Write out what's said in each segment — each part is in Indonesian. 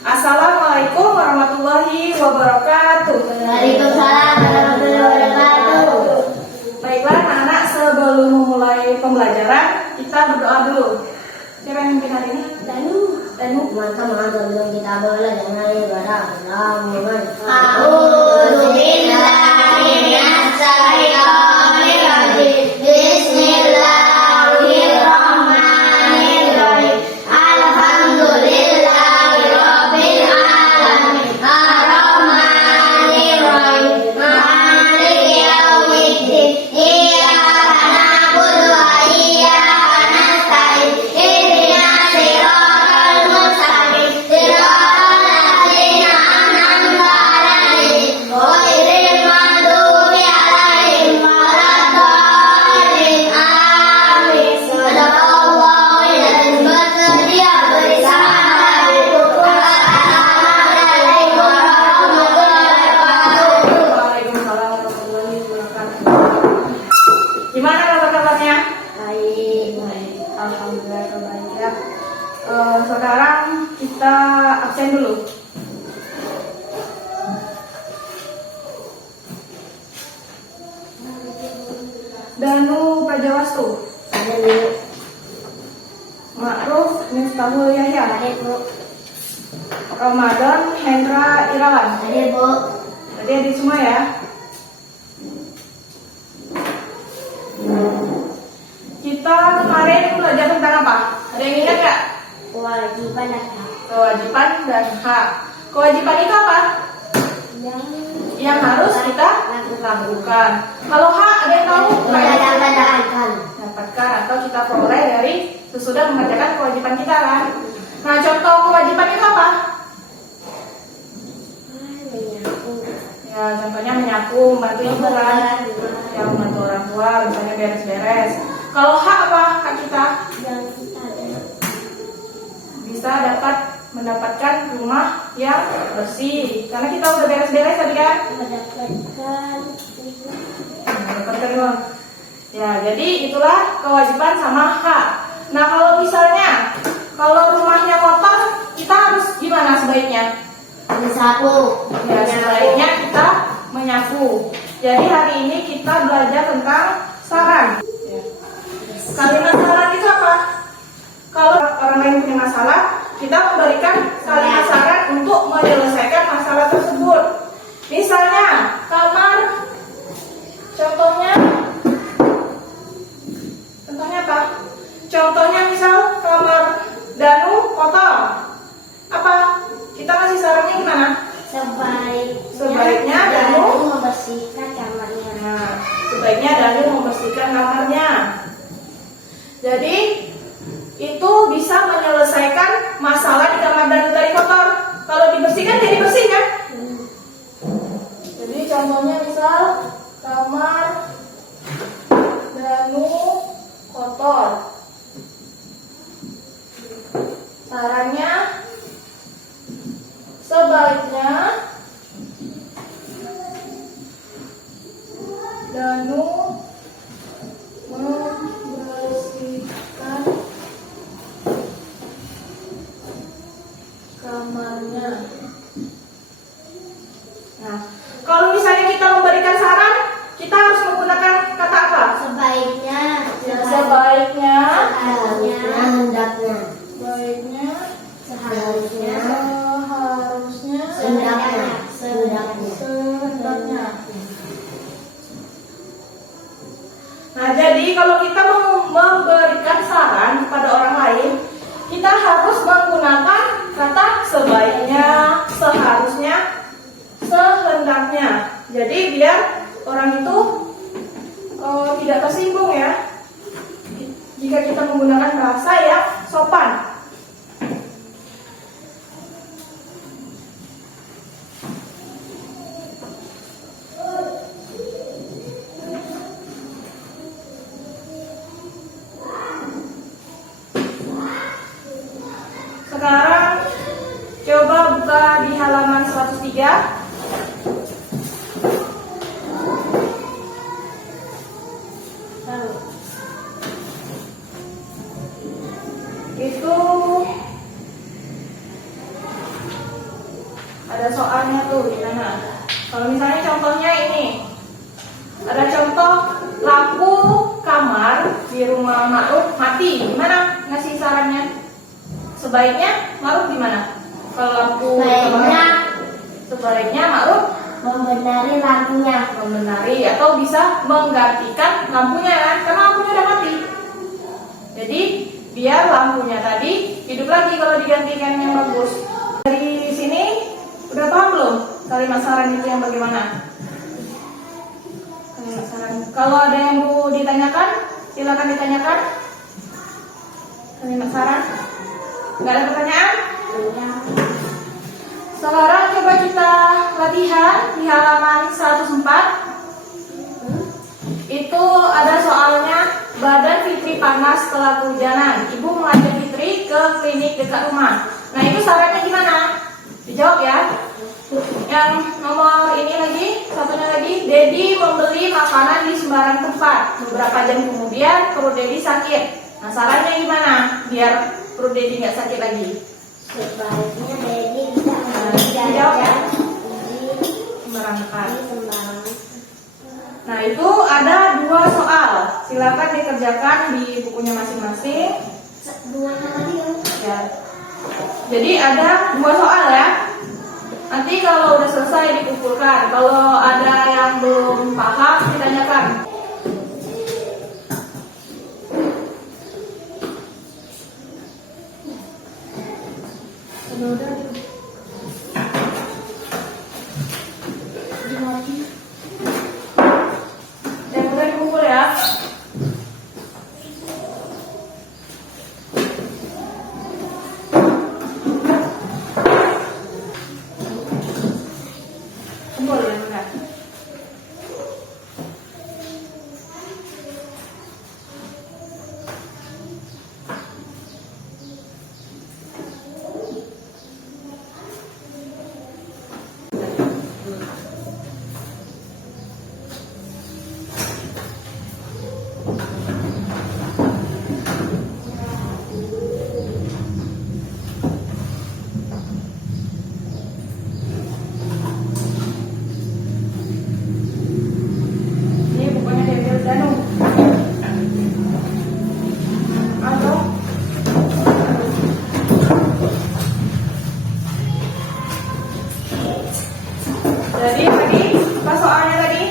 Assalamualaikum warahmatullahi wabarakatuh. Waalaikumsalam warahmatullahi wabarakatuh. Baiklah anak-anak, sebelum memulai pembelajaran kita berdoa dulu. Siapa yang memimpin hari ini? Danu. Maka sebelum kita belajar ibadah, A'udzu billahi minasy syaithanir rajim. Bismillahirrahmanirrahim. Alhamdulillahi rabbil alamin. Arrahmanir rahim. Maliki yaumiddin. Iyyaka na'budu wa iyyaka nasta'in. Ihdinas siratal mustaqim. Siratal ladzina an'amta 'alaihim ghairil maghdubi 'alaihim waladdallin. Amin. Shadaqallahul adzim. Bersedia bersama Assalamualaikum warahmatullahi wabarakatuh. Waalaikumsalam warahmatullahi wabarakatuh. Gimana kabar-kabarnya? Baik. Alhamdulillah baik ya. Sekarang kita absen dulu. Danu Prajawastu, Ada dulu. Ma'ruf Miftahul Yahya, Ada Bu. Ramadan Hendra Irawan. Ada Bu. Tadi adik semua ya. Kita kemarin belajar tentang apa? Ada yang ingat nggak? Kewajiban dan hak Kewajiban dan hak. Kewajiban itu apa? Yang harus kita lakukan. Kalau hak ada yang tahu? mendapatkan. Dapatkan atau kita peroleh dari sesudah mengerjakan kewajiban kita kan. Nah, contoh kewajiban itu apa? Ya, contohnya menyapu, membantu ibu kan. Ya, membantu orang tua, misalnya beres-beres. Kalau hak apa hak kita? Yang kita Bisa mendapatkan rumah yang bersih. Karena kita udah beres-beres tadi kan? Mendapatkan uang. Ya, jadi itulah kewajiban sama hak. Nah, kalau misalnya kalau rumahnya kotor, kita harus gimana sebaiknya? disapu. Ya, sebaiknya kita menyapu. Jadi hari ini kita belajar tentang saran. Ya. Kalimat saran itu apa? Kalau orang lain punya masalah, kita memberikan kalimat saran untuk menyelesaikan masalah tersebut. Misalnya, kamar, contohnya apa? Contohnya misal kamar Danu kotor. Apa? Kita kasih sarannya gimana? Sebaiknya Danu membersihkan kamarnya. Nah, sebaiknya Danu membersihkan kamarnya. Jadi itu bisa menyelesaikan masalah di kamar Danu tadi kotor. Kalau dibersihkan jadi bersih kan? Jadi contohnya misal kamar Danu kotor. Sarannya sebaiknya Danu membersihkan kamarnya. Nah, kalau misalnya kita memberikan saran, kita harus menggunakan kata apa? Sebaiknya. Sebaiknya, Hendaknya. sebaiknya, Seharusnya. seharusnya, sehendaknya. Nah, jadi kalau kita memberikan saran kepada orang lain, kita harus menggunakan kata sebaiknya, seharusnya, sehendaknya. Jadi biar orang itu tidak tersinggung ya. Jika kita menggunakan bahasa yang sopan. Sekarang coba buka di halaman 103. Itu Ada soalnya tuh gimana? Kalau misalnya contohnya ini, ada contoh lampu kamar di rumah Ma'ruf mati, gimana ngasih sarannya? Sebaiknya Ma'ruf gimana? Kalau lampu sebaiknya Ma'ruf membenari lampunya. membenari atau bisa menggantikan lampunya kan, karena lampunya udah mati. Jadi biar lampunya tadi hidup lagi kalau digantikan yang bagus. Dari sini udah paham belum kalimat saran itu yang bagaimana? Kalimat saran. Kalau ada yang mau ditanyakan, silakan ditanyakan. Kalimat saran. Nggak ada pertanyaan? Sekarang coba kita latihan di halaman 104. Itu ada soalnya, badan Fitri panas setelah kehujanan. Ibu mengajak Fitri ke klinik dekat rumah. Nah itu sarannya gimana? Dijawab ya. Yang nomor ini lagi, satunya lagi, Dedi membeli makanan di sembarang tempat. Beberapa jam kemudian perut Dedi sakit. Nah sarannya gimana? Biar perut Dedi nggak sakit lagi. Sebaiknya Dedi bisa Dijawab ya. di Sembarang tempat. sembarang. Nah itu ada 2 soal. Silakan dikerjakan di bukunya masing-masing. Dua tadi Ya. Jadi ada 2 soal ya. Nanti kalau udah selesai dikumpulkan. Kalau ada yang belum paham ditanyakan. Yang udah dikumpul ya. Kumpul ya udah. Ini bukunya Debil Danu. Atau jadi tadi apa soalnya tadi?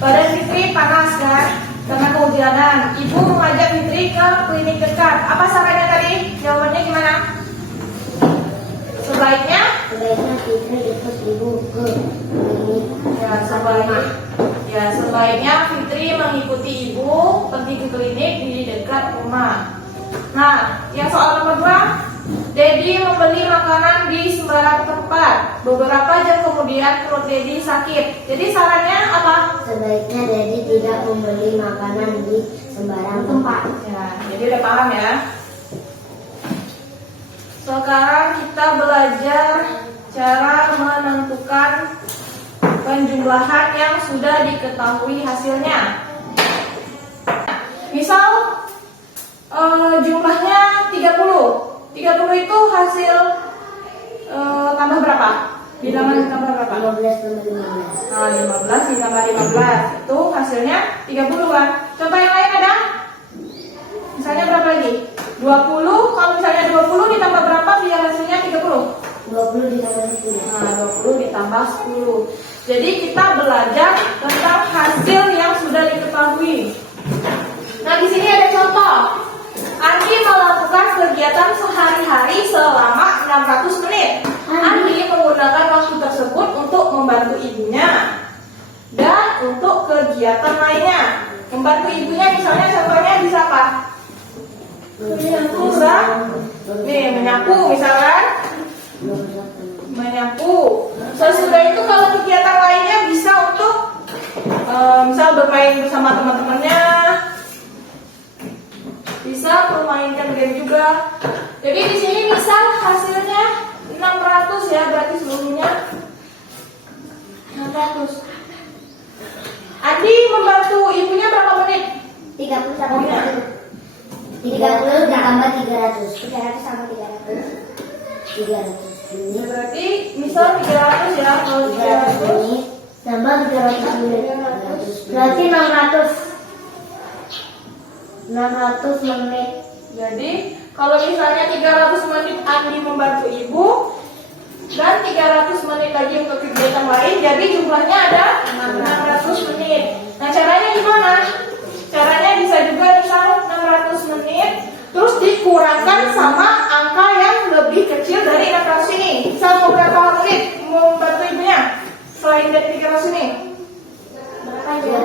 Badan Fitri panas kan karena kehujanan. Ibu mengajak Fitri ke klinik dekat. Apa sarannya tadi? Jawabannya gimana? Sebaiknya Sebaiknya Fitri ikut ibu ke klinik. sebaiknya Fitri mengikuti ibu pergi ke klinik di dekat rumah. Nah, yang soal nomor 2, Dedi membeli makanan di sembarang tempat. Beberapa jam kemudian perut Dedi sakit. Jadi sarannya apa? Sebaiknya Dedi tidak membeli makanan di sembarang tempat. Ya, jadi udah paham ya. Sekarang kita belajar cara menentukan penjumlahan yang sudah diketahui hasilnya. Misal jumlahnya 30. 30 itu hasil tambah berapa? Bilangan tambah berapa? 15 tambah 15. Nah, 15 ditambah 15 itu hasilnya 30 kan. Contoh yang lain ada? Misalnya berapa lagi? 20. Kalau misalnya 20 ditambah berapa biar hasilnya 30? 20 ditambah 10. Nah, 20 ditambah 10. Jadi kita belajar tentang hasil yang sudah diketahui. Nah, di sini ada contoh. Andi melakukan kegiatan sehari-hari selama 600 menit. Andi menggunakan waktu tersebut untuk membantu ibunya dan untuk kegiatan lainnya. Membantu ibunya misalnya contohnya bisa apa? Menyapu misalkan. Menyapu. Sesudah itu kalau kegiatan lainnya bisa untuk misal bermain bersama teman-temannya, bisa memainkan game juga. Jadi di sini misal hasilnya 600 ya, berarti seluruhnya 600. Andi membantu ibunya berapa menit? 30 sama 30. 30 ditambah 300. 300 sama 300. 300. Berarti misal Misal 300 ya, kalau 300 300 menit tambah 300 menit. Berarti 600. 600 menit. Jadi kalau misalnya 300 menit Andi membantu ibu dan 300 menit lagi untuk kegiatan lain, jadi jumlahnya ada 600 menit. Nah, caranya gimana? Caranya bisa juga misal 600 menit terus dikurangkan sama angka yang lebih kecil dari 600 ini. Misal mau berapa menit membantu ibunya selain dari 300 ini? Berapa ya?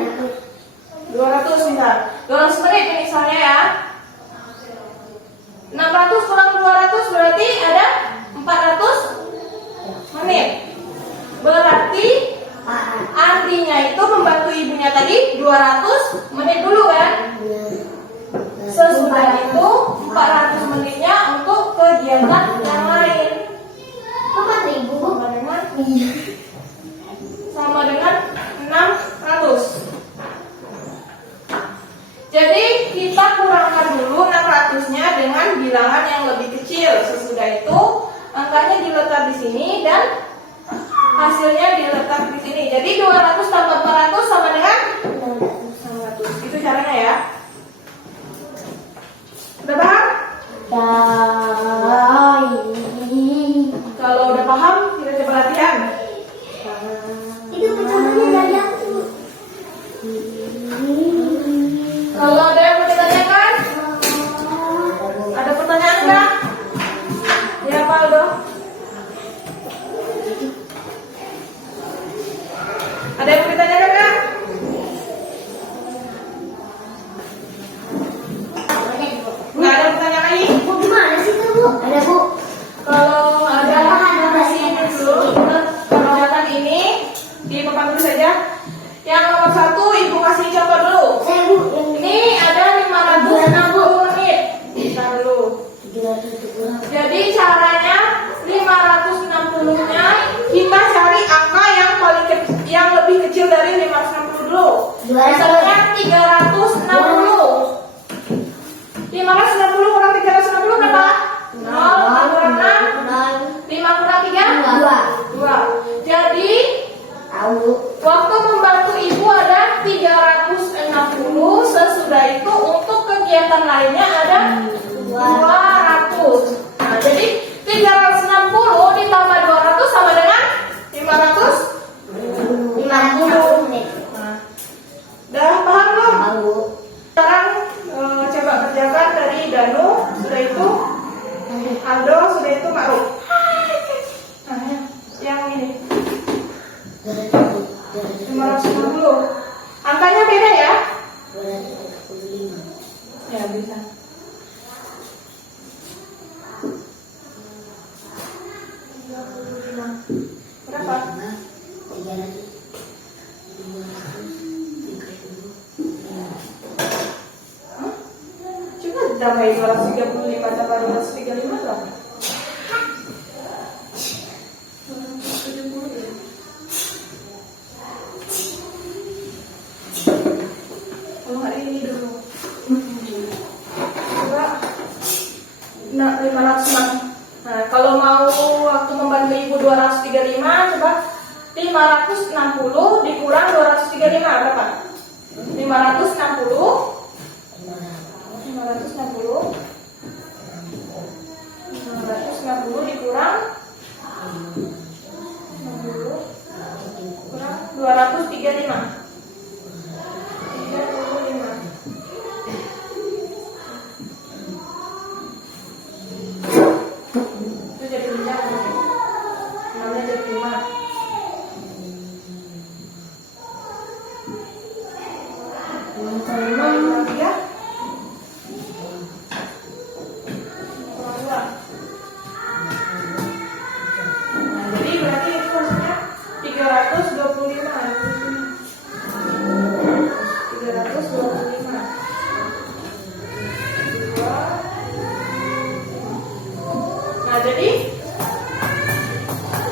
200 misal. 200 menit misalnya ya. 600 kurang 200 berarti ada 400 menit. Berarti artinya itu membantu ibunya tadi 200 menit dulu kan? Sesudah itu 400 menitnya untuk kegiatan yang lain. 4.000. Sama dengan 600. Jadi kita kurangkan dulu 600-nya dengan bilangan yang lebih kecil. Sesudah itu angkanya diletak di sini dan hasilnya diletak di sini. Jadi 200 tambah 400 sama dengan 900. Itu caranya ya. Udah paham? Kalau udah paham, kita coba latihan. Itu pertamanya dari aku. Kalau ada yang mau ditanyakan, ada pertanyaan enggak? Ya, Pak Aldo. Ada yang mau ditanyakan enggak? Nggak ada pertanyaan lagi? Bu, gimana sih tuh, Bu? Ada, Bu. Kalau ada kasih ini dulu perbuatan ini di papan tulis saja. Yang nomor 1 ibu kasih contoh dulu. Saya, Bu, Ini ada 560 menit. Kita dulu. 300. Jadi caranya 560-nya kita cari angka yang paling yang lebih kecil dari 560 dulu. Misalnya 360. 560 kurang 360 berapa? 0 kurang 6. 5 kurang 3? 2. Jadi waktu membantu ibu ada 360. Sesudah itu untuk kegiatan lainnya ada 200. Nah, jadi 360 ditambah 200 sama dengan 550 menit. Nah, udah paham belum? Sekarang coba kerjakan dari Danu, sudah itu Aldo, sudah itu Ma'ruf. Nah, yang ini 560. Angkanya beda ya? Ya, bisa. Berapa? Coba tambahin 235 tambah 235 berapa? 270 ya? Kalau hari ini dulu. Coba 500. Nah, kalau mau waktu membantu ibu 235, coba 560 dikurang 235 berapa? 560 dikurang 60 kurang 235. Itu jadi 5. 6-nya jadi 5. Kurang 3. Kurang 2. Nah, jadi berarti itu maksudnya 325. 325. Nah, jadi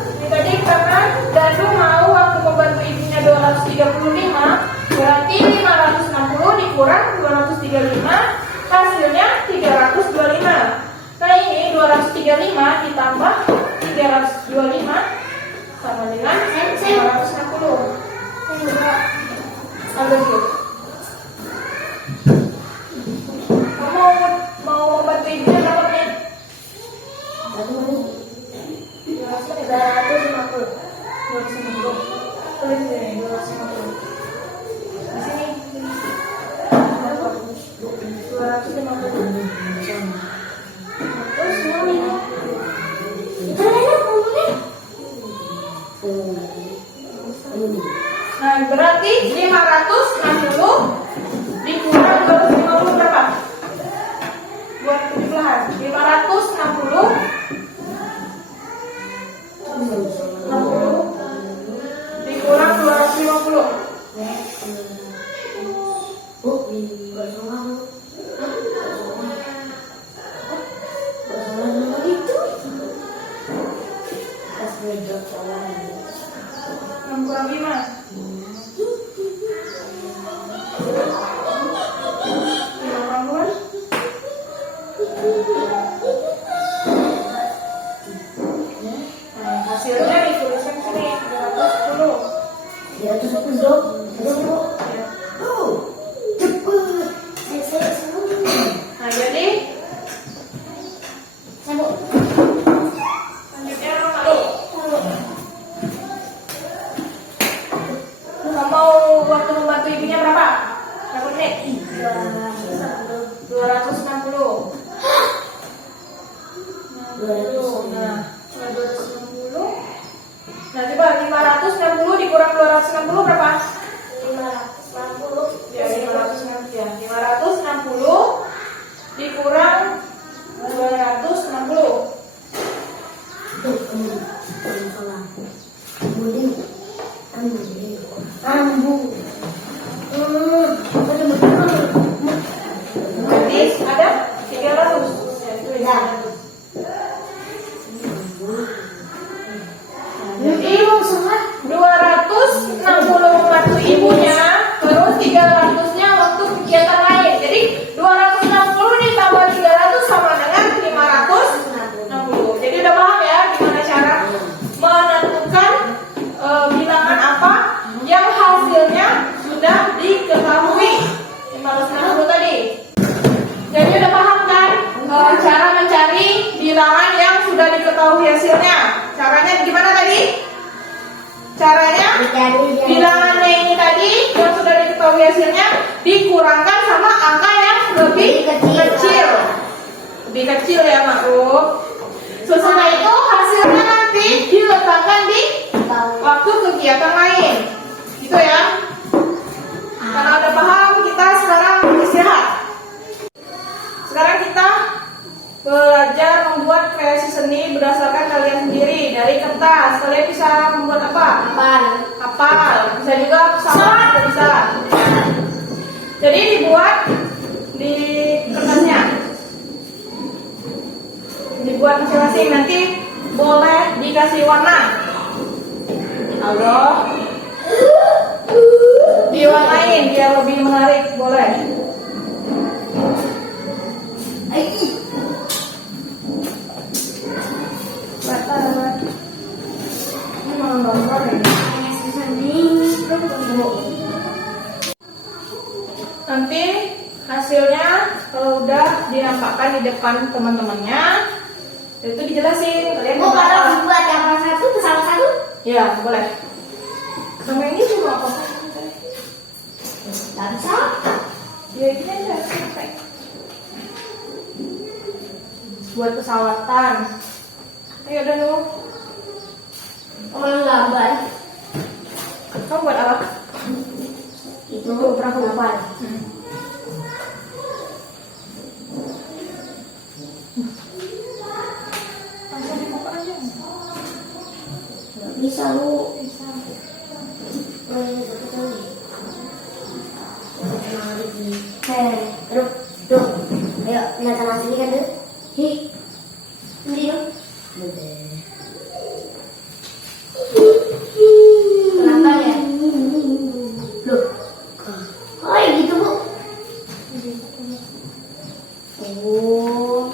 ini tadi karena Danu mau waktu membantu ibunya 235, berarti 560 dikurang 235, hasilnya 325. Nah, ini 235 ditambah 325 sama dengan 560. Ambil dulu. Kamu mau membantu ibunya berapa menit? 250. 250. Tulis sini 250. Di sini. 250. Terus mau ini? Nah, berarti 560 dikurang 250 berapa? Buat penjumlahan 560 dikurang 250. Enam kurang 5. Hasilnya dituliskan sini 210. Nah, jadi selanjutnya lalu kamu mau waktu membantu ibunya berapa? Berapa menit? 260. Nah, 260. Nah, coba 560 dikurang 260 berapa? 560. Ya, 560 ya. 560 dikurang 260. Berarti ada 300. Ya, itu ya. Jadi 260 membantu ibunya, terus 300-nya untuk kegiatan lain. Jadi 260 ditambah 300 sama dengan 560. Jadi udah paham ya gimana cara menentukan bilangan apa yang hasilnya sudah diketahui. 560 tadi. Jadi udah paham kan cara mencari bilangan yang sudah diketahui hasilnya. Caranya gimana tadi? Caranya bilangannya ini tadi yang sudah diketahui hasilnya dikurangkan sama angka yang lebih kecil. Lebih kecil ya maklum. Sesudah itu hasilnya nanti diletakkan di waktu kegiatan lain. Gitu ya. Karena udah paham, kita sekarang istirahat. Sekarang kita belajar membuat kreasi seni berdasarkan kalian sendiri dari kertas. Kalian bisa membuat apa? Kapal. Bisa juga pesawat, bisa. Jadi dibuat di kertasnya. Dibuat masing-masing. Nanti boleh dikasih warna. Halo. Diwarnain biar lebih menarik, boleh. Nanti hasilnya kalau udah dinampakkan di depan teman-temannya, itu dijelasin kalian mau Kalau apa. dibuat yang satu pesawat satu? Ya, boleh. Sama ini cuma apa? Gak bisa. Ya ini aja sampai. Buat pesawatan. Ayo udah dulu. Orang gambar. Kamu buat apa? Itu perahu kapal. Langsung dibuka aja. Gak bisa lu. Duk. Ayo, kelihatan asli kan, Duk? Hi. Ini, Duk. Kenapa ya? Loh. Oh, ya gitu, Bu. Oh.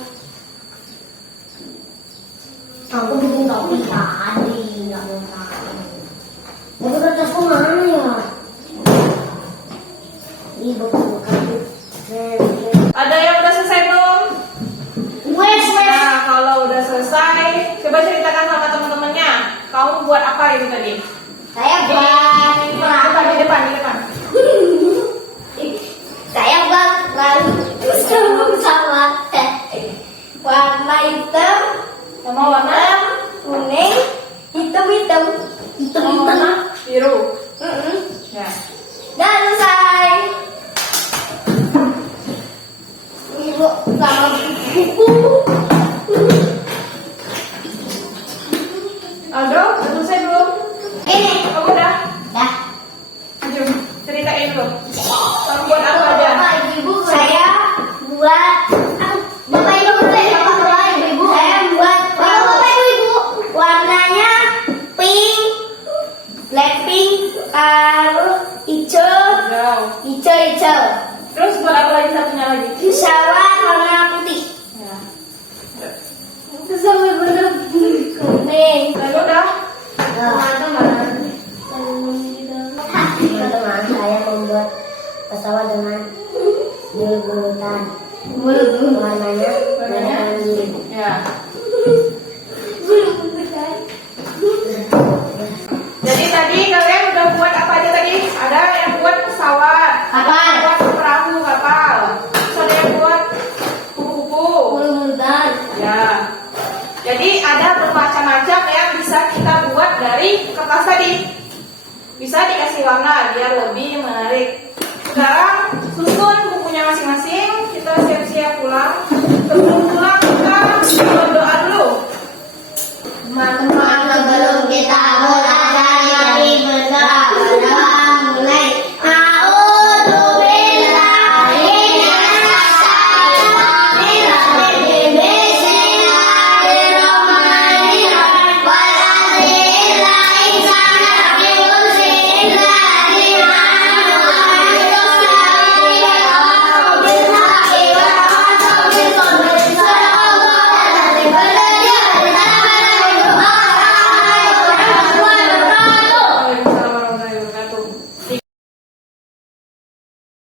Aku bikin topi tadi, nggak mau tahu. buat apa itu tadi? Saya buat Di depan. Saya buat sama warna hitam, Sama warna kuning, hitam. sama warna biru. Ya. Dan selesai. Ibu sama buku. Aldo, udah selesai belum? Ini Kamu udah? dah. Ayo, ceritain dulu. Kamu buat apa aja? Ibu saya buat Bapak Ibu saya buat Bapak Ibu warnanya pink, black pink, hijau. Terus buat apa lagi satunya lagi? Pesawat warna putih. Ya. Terus sampai bener kuning. Lalu udah? Teman-teman saya membuat pesawat dengan bulut-bulutan. Warnanya biru. Ya. Jadi tadi kalian udah buat apa aja tadi? Ada yang buat pesawat, Kapal. buat perahu kapal, terus ada yang buat kupu-kupu. Bulut-bulutan. Ya. Jadi ada bermacam-macam yang bisa kita buat dari kertas tadi. Bisa dikasih warna biar lebih menarik. Sekarang susun bukunya masing-masing. Kita siap-siap pulang. Sebelum pulang kita berdoa dulu. Teman-teman